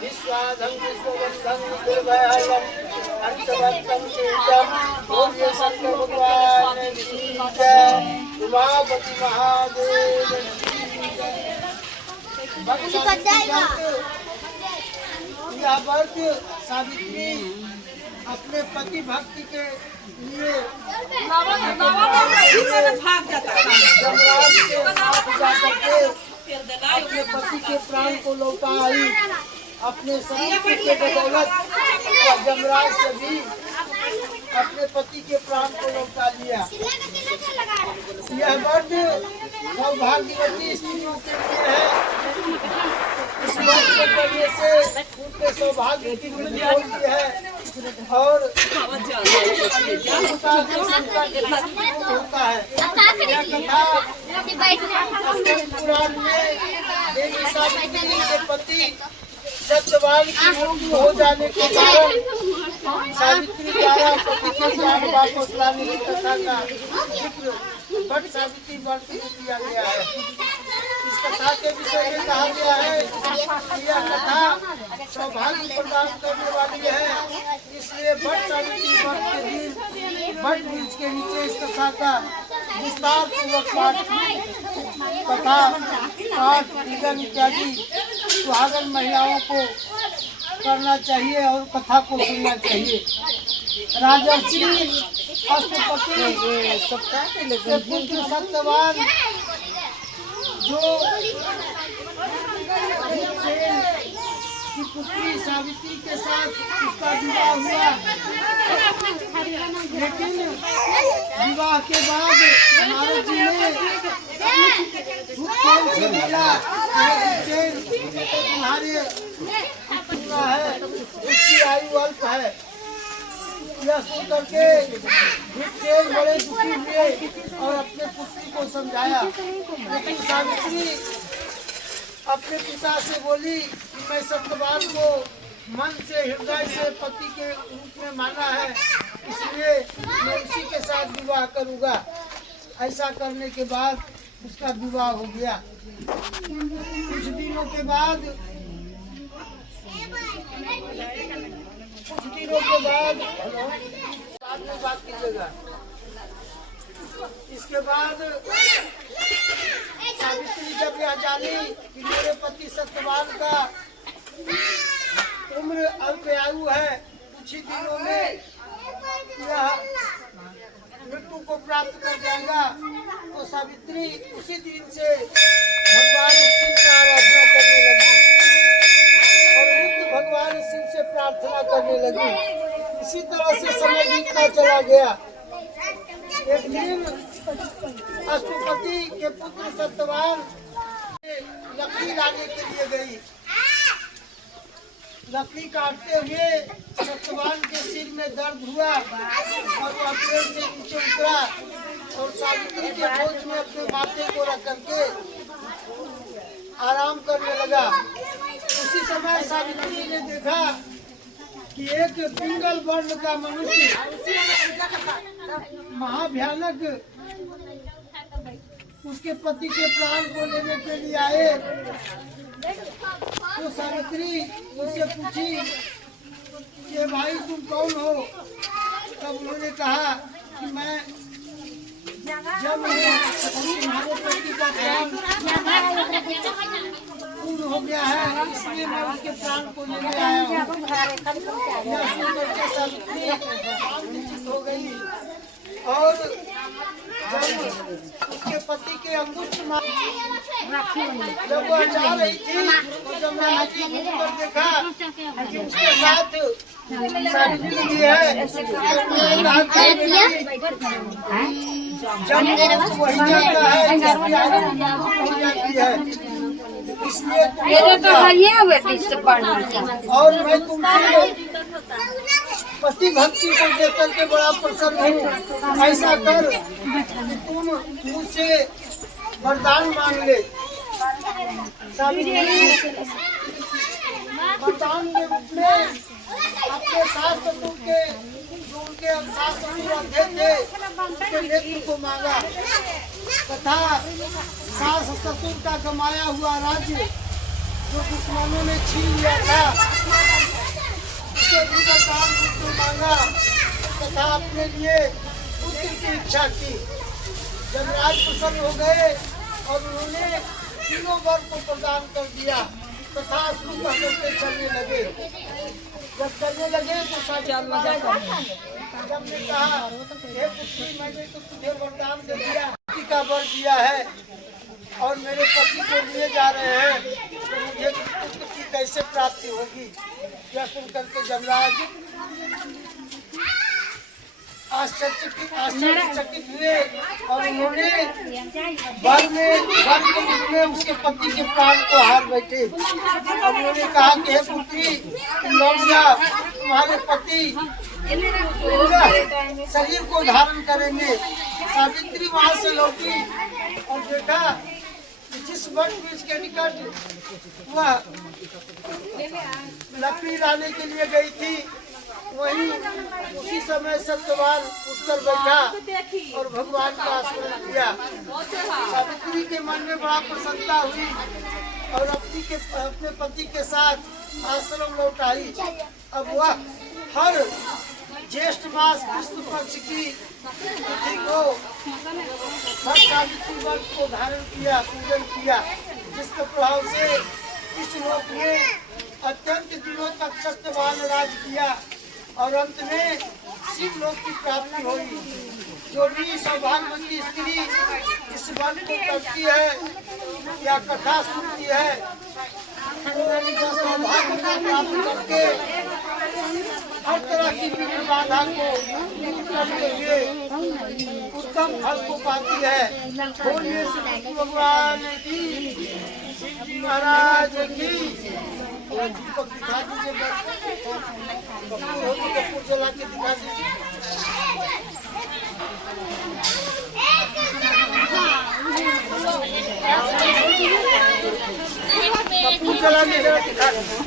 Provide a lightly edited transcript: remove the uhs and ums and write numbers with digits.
विश्वाधं विश्वबंधं निर्भयं अंतवंतं तेजं भोज्य शंकर भगवान की जय। उमापति महादेव यह व्रत सावित्री अपने पति भक्ति के लिए जमराज के साथ जाकर के अपने पति के प्राण को लौटा आई। अपने शक्ति के बदौलत जमराज से भी अपने पति के प्राण को लौटा लिया। यह व्रत सौभाग्यवती स्त्रियों के लिए है। इस व्रत को करने से उनके सौभाग्य की वृद्धि होती है और होता है। यह कथा पुराण में देवी सावित्री के पति सत्यवान की मृत्यु हो जाने के कारण सावित्री द्वारा पति के प्राण वापस लाने की कथा का जिक्र वट सावित्री व्रत में किया गया है। इस कथा के विषय में कहा गया है कि यह कथा सौभाग्य प्रदान करने वाली है, इसलिए वट सावित्री व्रत के दिन वट वृक्ष के नीचे इस कथा का विस्तार पूर्वक पाठ कथा पाठ पूजन इत्यादि सुहागन महिलाओं को करना चाहिए और कथा को सुनना चाहिए। राजर्षि अष्टपति के पुत्र सत्यवान जो की पुत्री सावित्री के साथ उसका विवाह हुआ, लेकिन विवाह के बाद नारद जी ने से बोला तुम्हारे पुत्र है उसकी आयु अल्प है। यह सुन करके भीमसेन बड़े दुखी हुए और अपने पुत्री को समझाया, लेकिन सावित्री अपने पिता से बोली कि मैं सत्यवान को मन से हृदय से पति के रूप में माना है, इसलिए मैं उसी के साथ विवाह करूंगा। ऐसा करने के बाद उसका विवाह हो गया। कुछ दिनों के बाद में बात कीजिएगा। इसके बाद सावित्री जब यह जानी कि मेरे पति सत्यवान का उम्र अल्प आयु है, कुछ ही दिनों में यह मृत्यु को प्राप्त कर जाएगा, तो सावित्री उसी दिन से भगवान शिव का आराधना करने लगी और नित्य भगवान शिव से प्रार्थना करने लगी। इसी तरह से समय बीतता चला गया। एक दिन अष्टपति के पुत्र सत्यवान लकड़ी लाने के लिए गई। लकड़ी काटते हुए सत्यवान के सिर में दर्द हुआ और वह पेड़ से नीचे उतरा और सावित्री के गोद में अपने माथे को रख करके आराम करने लगा। उसी समय सावित्री ने देखा कि एक पिंगल वर्ण का मनुष्य महाभयानक उसके पति के प्राण को लेने के लिए आए। तो सावित्री उससे पूछी कि भाई तुम कौन हो? तब उन्होंने कहा कि मैं जब तुम्हारे पति का प्राण पूर्ण हो गया है, इसलिए मैं उसके प्राण को लेने आया हूँ। यह सुनकर के सावित्री चिंतित हो गई और जब उसके पति के अंगुष्ठ जब वह जा रही थी तो जब मैंने पर देखा कि उसके साथ सावित्री जी है, जब वही जाता है इसलिए और मैं तुमसे पति भक्ति को देखकर के बड़ा प्रसन्न हूँ। ऐसा कर तुम मुझसे वरदान मांग ले। वरदान के रूप में अपने सास ससुर के जो उनके सास ससुर अंधे थे उनके नेत्र को मांगा तथा सास ससुर का कमाया हुआ राज्य जो दुश्मनों ने छीन लिया था उसे भी वरदान रूप में मांगा तथा अपने लिए पुत्र की इच्छा की। यमराज प्रसन्न हो गए और उन्होंने तीनों वर को प्रदान कर दिया तथा शुरू करके चलने लगे। जब चलने लगे तो जब ने कहा हे पुत्री मैंने तो तुझे वरदान दे दिया, पति का वर दिया है और मेरे पति को लिए जा रहे हैं तो मुझे पुत्र की कैसे प्राप्ति होगी। यह सुन करके यमराज आश्चर्यचकित हुए और उन्होंने वर में उसके पति के प्राण को हार बैठे। अब उन्होंने कहा कि हे पुत्री लौट जा, तुम्हारे पति शरीर को धारण करेंगे। सावित्री वहां से लौटी और देखा जिस वट वृक्ष के निकट वह लकड़ी लाने के लिए गई थी वहीं उसी समय सत्यवान उठकर बैठा और भगवान का स्मरण किया। सावित्री के मन में बड़ा प्रसन्नता हुई और अपने पति के साथ आश्रम लौट आई। अब वह हर ज्येष्ठ मास कृष्ण पक्ष की तिथि को हर सावित्री व्रत को धारण किया, पूजन किया, जिसके प्रभाव से इस लोक में अत्यंत दिनों तक सत्यवान राज किया और अंत में शिव लोक की प्राप्ति हुई। जो भी सौभाग्यवती स्त्री इस व्रत को करती है या कथा सुनती है तो सौभाग्य को प्राप्त करके हर तरह की विघ्न बाधा को करते हुए उत्तम फल को पाती है। बोलिए श्री भगवान की, शिव जी महाराज की। दीपक दिखा दीजिए, कपूर जला के दिखा दीजिए। कपूर जला के जरा दिखा दीजिए।